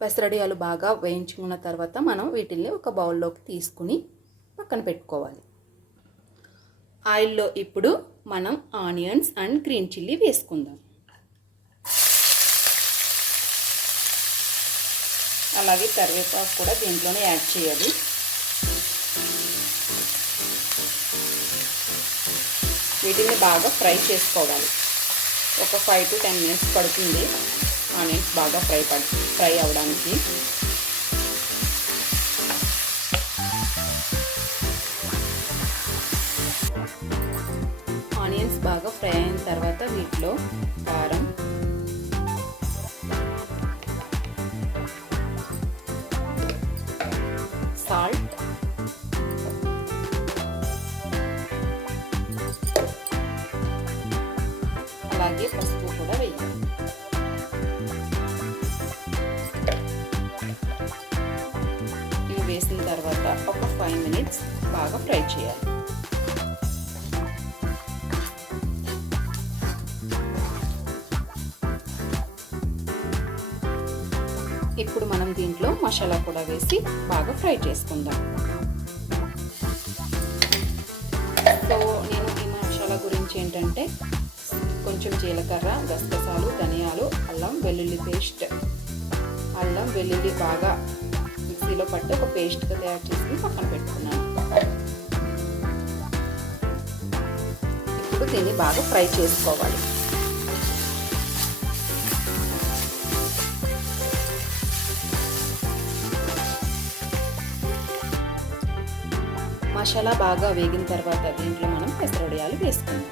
పెసరడియాలు బాగా వేయించుకున్న తర్వాత మనం వీటిల్ని ఒక బౌల్లోకి తీసుకుని పక్కన పెట్టుకోవాలి. ఆయిల్లో ఇప్పుడు మనం ఆనియన్స్ అండ్ గ్రీన్ చిల్లీ వేసుకుందాం. అలాగే కరివేపాకు కూడా దీంట్లోనే యాడ్ చేయాలి. వీటిని బాగా ఫ్రై చేసుకోవాలి. ఒక 5 to 10 minutes పడుతుంది ఆనియన్స్ బాగా ఫ్రై అవ్వడానికి. ఆనియన్స్ బాగా ఫ్రై అయిన తర్వాత వీటిలో కారం, సాల్ట్, అలాగే పసుపు కూడా వేయాలి. ఇవి వేసిన తర్వాత ఒక 5 minutes బాగా ఫ్రై చేయాలి. ఇప్పుడు మనం దీంట్లో మసాలా కూడా వేసి బాగా ఫ్రై చేసుకుందాం. సో నేను ఈ మసాలా గురించి ఏంటంటే కొంచెం జీలకర్ర, గసగసాలు, ధనియాలు, అల్లం వెల్లుల్లి పేస్ట్, అల్లం వెల్లుల్లి బాగా మిక్సీలో పట్టి ఒక పేస్ట్గా తయారు చేసుకుని పక్కన పెట్టుకున్నాను. ఇప్పుడు దీన్ని బాగా ఫ్రై చేసుకోవాలి. మసాలా బాగా వేగిన తర్వాత దీంట్లో మనం పెసరడియాలు వేసుకుందాం.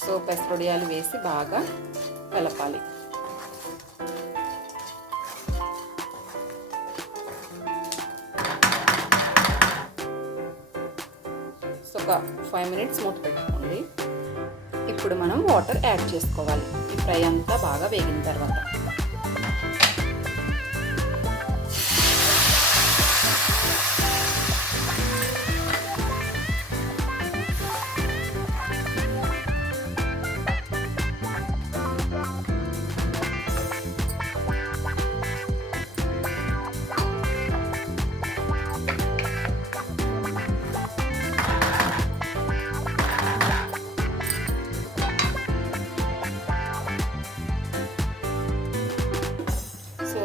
సో పెసరడియాలు వేసి బాగా కలపాలి. సో ఒక 5 minutes మూత పెట్టుకోండి. ఇప్పుడు మనం వాటర్ యాడ్ చేసుకోవాలి. ఈ ఫ్రై అంతా బాగా వేగిన తర్వాత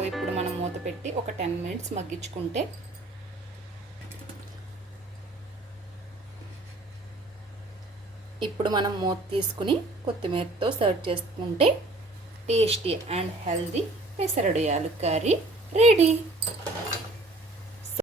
ఇప్పుడు మనం మూత పెట్టి ఒక 10 minutes మగ్గించుకుంటే ఇప్పుడు మనం మూత తీసుకుని కొత్తిమీరతో సర్వ్ చేసుకుంటే టేస్టీ అండ్ హెల్దీ పెసరడియాలు కర్రీ రెడీ.